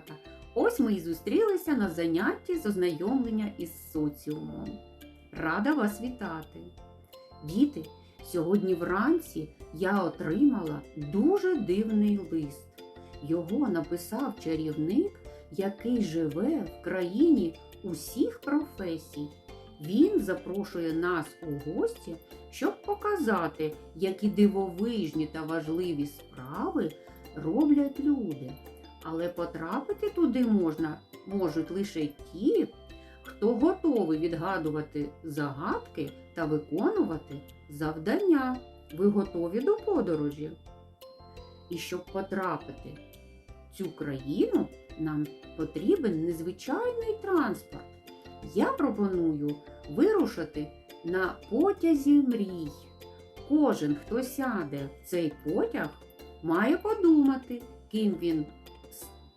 малята. Ось ми і зустрілися на занятті з ознайомлення із соціумом. Рада вас вітати. Діти, сьогодні вранці я отримала дуже дивний лист. Його написав чарівник, який живе в країні усіх професій. Він запрошує нас у гості, щоб показати, які дивовижні та важливі справи роблять люди. Але потрапити туди можна можуть лише ті, хто готовий відгадувати загадки та виконувати завдання. Ви готові до подорожі? І щоб потрапити в цю країну, нам потрібен незвичайний транспорт. Я пропоную вирушити на потязі мрій. Кожен, хто сяде в цей потяг, має подумати, ким він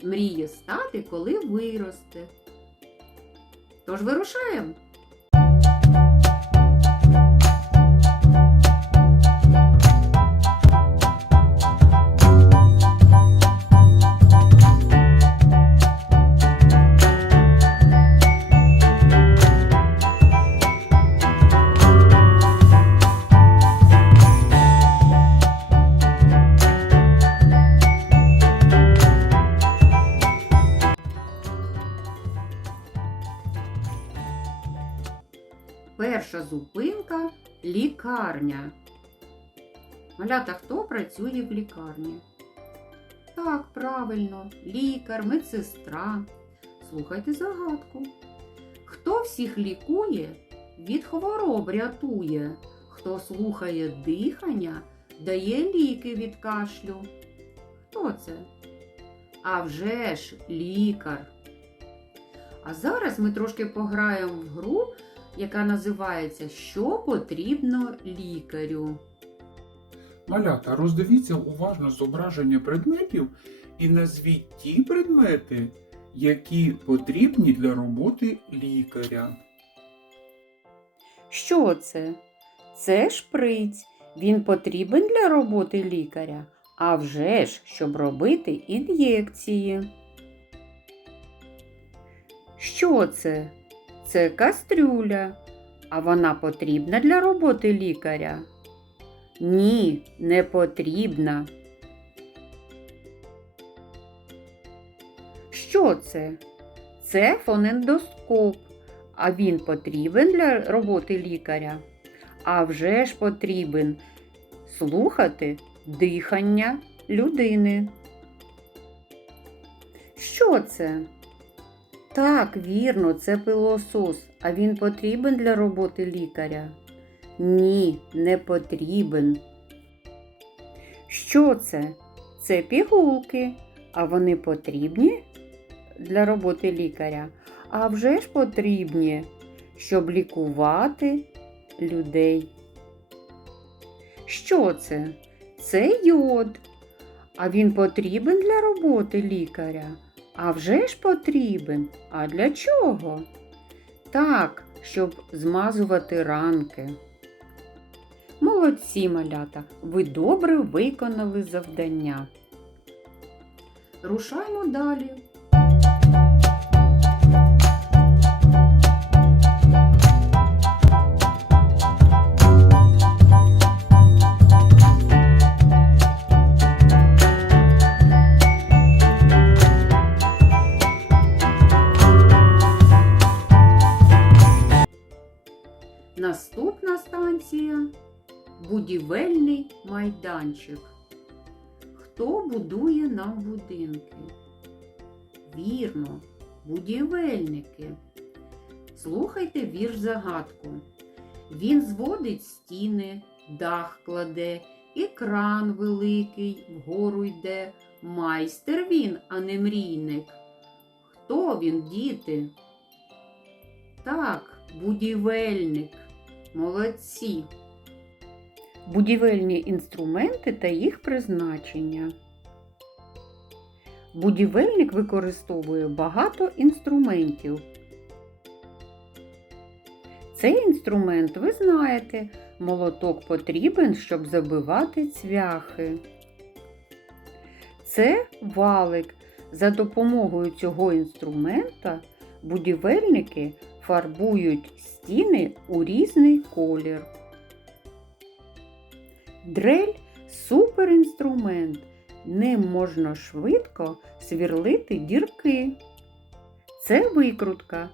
мріє стати, коли виросте. Тож вирушаємо. Лікарня. Малята, хто працює в лікарні? Так, правильно, лікар, медсестра. Слухайте загадку. Хто всіх лікує, від хвороб рятує, хто слухає дихання, дає ліки від кашлю. Хто це? А вже ж лікар. А зараз ми трошки пограємо в гру, яка називається Що потрібно лікарю. Малята, роздивіться уважно зображення предметів і назвіть ті предмети, які потрібні для роботи лікаря. Що це? Це шприць. Він потрібен для роботи лікаря. А вже ж, щоб робити ін'єкції. Що це? Це кастрюля. А вона потрібна для роботи лікаря? Ні, не потрібна. Що це? Це фонендоскоп. А він потрібен для роботи лікаря? А вже ж потрібен слухати дихання людини. Що це? Так, вірно, це пилосос. А він потрібен для роботи лікаря? Ні, не потрібен. Що це? Це пігулки. А вони потрібні для роботи лікаря? А вже ж потрібні, щоб лікувати людей. Що це? Це йод. А він потрібен для роботи лікаря? А вже ж потрібен. А для чого? Так, щоб змазувати ранки. Молодці, малята, ви добре виконали завдання. Рушаймо далі. Будівельний майданчик. Хто будує нам будинки? Вірно, будівельники. Слухайте вірш загадку. Він зводить стіни, дах кладе, і кран великий вгору йде. Майстер він, а не мрійник. Хто він, діти? Так, будівельник. Молодці. Будівельні інструменти та їх призначення. Будівельник використовує багато інструментів. Цей інструмент ви знаєте, молоток потрібен, щоб забивати цвяхи. Це валик. За допомогою цього інструмента будівельники фарбують стіни у різний колір. Дрель суперінструмент. Ним можна швидко свірлити дірки. Це викрутка.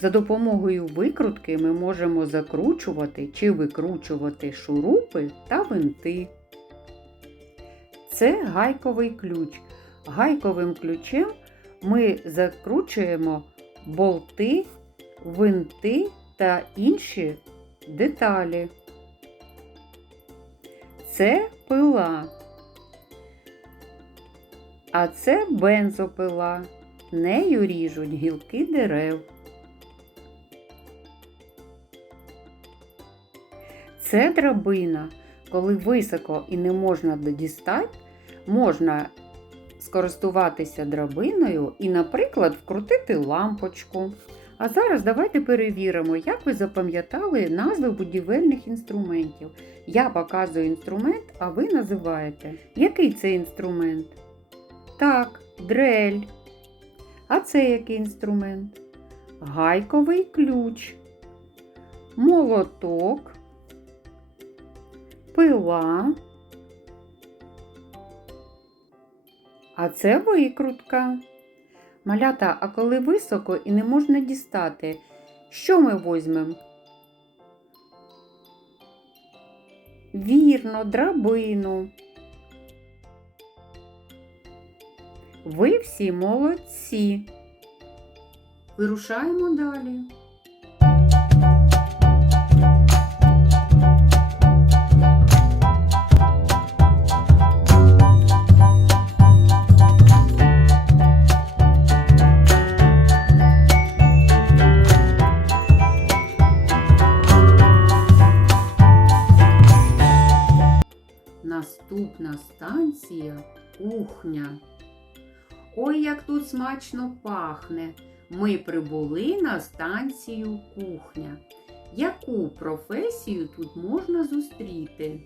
За допомогою викрутки ми можемо закручувати чи викручувати шурупи та винти. Це гайковий ключ. Гайковим ключем ми закручуємо болти, винти та інші деталі. Це пила. А це бензопила. Нею ріжуть гілки дерев. Це драбина. Коли високо і не можна дістати, можна скористуватися драбиною і, наприклад, вкрутити лампочку. А зараз давайте перевіримо, як ви запам'ятали назви будівельних інструментів. Я показую інструмент, а ви називаєте. Який це інструмент? Так, дрель. А це який інструмент? Гайковий ключ, молоток, пила. А це викрутка. Малята, а коли високо і не можна дістати, що ми возьмемо? Вірно, драбину. Ви всі молодці. Вирушаємо далі. Кухня. Ой, як тут смачно пахне. Ми прибули на станцію кухня. Яку професію тут можна зустріти?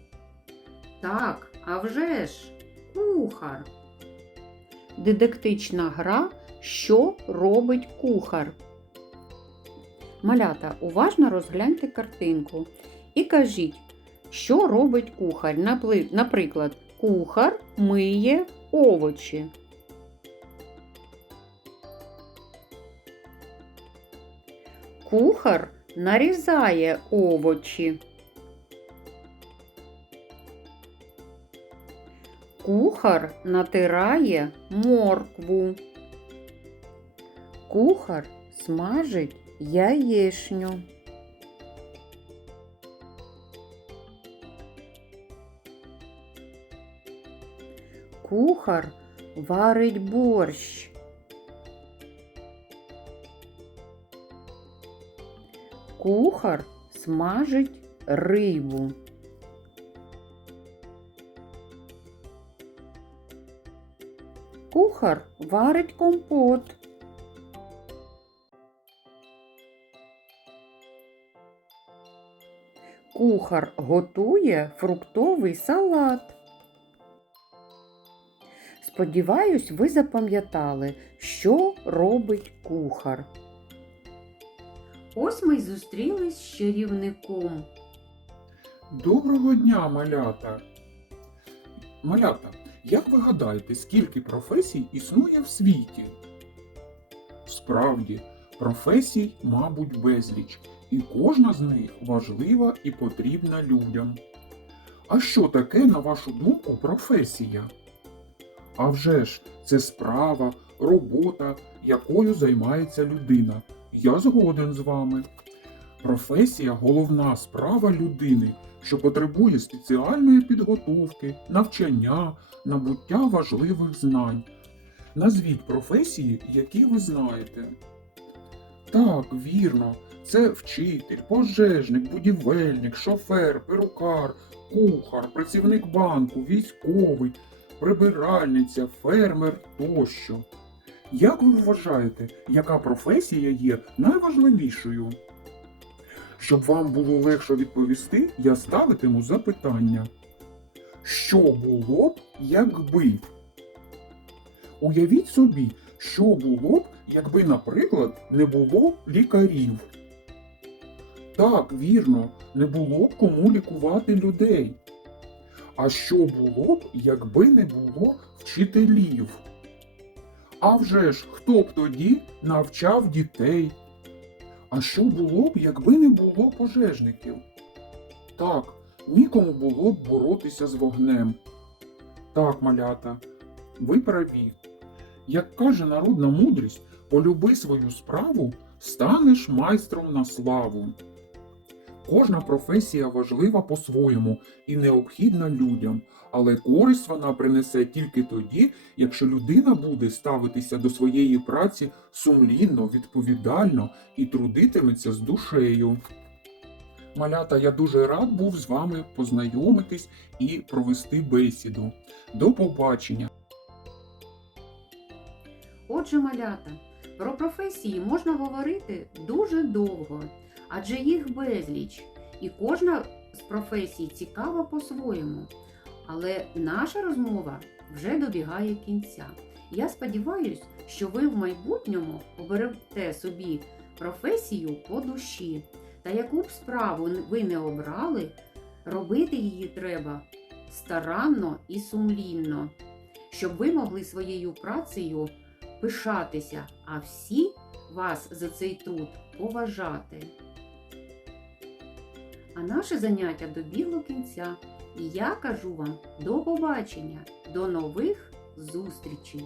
Так, а вже ж, кухар. Дидактична гра Що робить кухар? Малята, уважно розгляньте картинку і кажіть, що робить кухар. Наприклад, кухар миє овочі. Кухар нарізає овочі. Кухар натирає моркву. Кухар смажить яєшню. Кухар варить борщ. Кухар смажить рибу. Кухар варить компот. Кухар готує фруктовий салат. Сподіваюсь, ви запам'ятали, що робить кухар. Ось ми й зустрілись з чарівником. Доброго дня, малята! Малята, як ви гадаєте, скільки професій існує в світі? Справді, професій, мабуть, безліч, і кожна з них важлива і потрібна людям. А що таке, на вашу думку, професія? А вже ж, це справа, робота, якою займається людина. Я згоден з вами. Професія головна справа людини, що потребує спеціальної підготовки, навчання, набуття важливих знань. Назвіть професії, які ви знаєте. Так, вірно, це вчитель, пожежник, будівельник, шофер, перукар, кухар, працівник банку, військовий, прибиральниця, фермер тощо. Як ви вважаєте, яка професія є найважливішою? Щоб вам було легше відповісти, я ставитиму запитання. Що було б, якби? Уявіть собі, що було б, якби, наприклад, не було лікарів. Так, вірно, не було б кому лікувати людей. А що було б, якби не було вчителів? А вже ж, хто б тоді навчав дітей? А що було б, якби не було пожежників? Так, нікому було б боротися з вогнем. Так, малята, ви праві. Як каже народна мудрість, полюби свою справу, станеш майстром на славу. Кожна професія важлива по-своєму і необхідна людям, але користь вона принесе тільки тоді, якщо людина буде ставитися до своєї праці сумлінно, відповідально і трудитиметься з душею. Малята, я дуже рад був з вами познайомитись і провести бесіду. До побачення! Отже, малята, про професії можна говорити дуже довго, адже їх безліч, і кожна з професій цікава по-своєму. Але наша розмова вже добігає кінця. Я сподіваюся, що ви в майбутньому оберете собі професію по душі. Та яку б справу ви не обрали, робити її треба старанно і сумлінно, щоб ви могли своєю працею пишатися, а всі вас за цей труд поважати. А наше заняття добігло кінця, і я кажу вам до побачення, до нових зустрічей!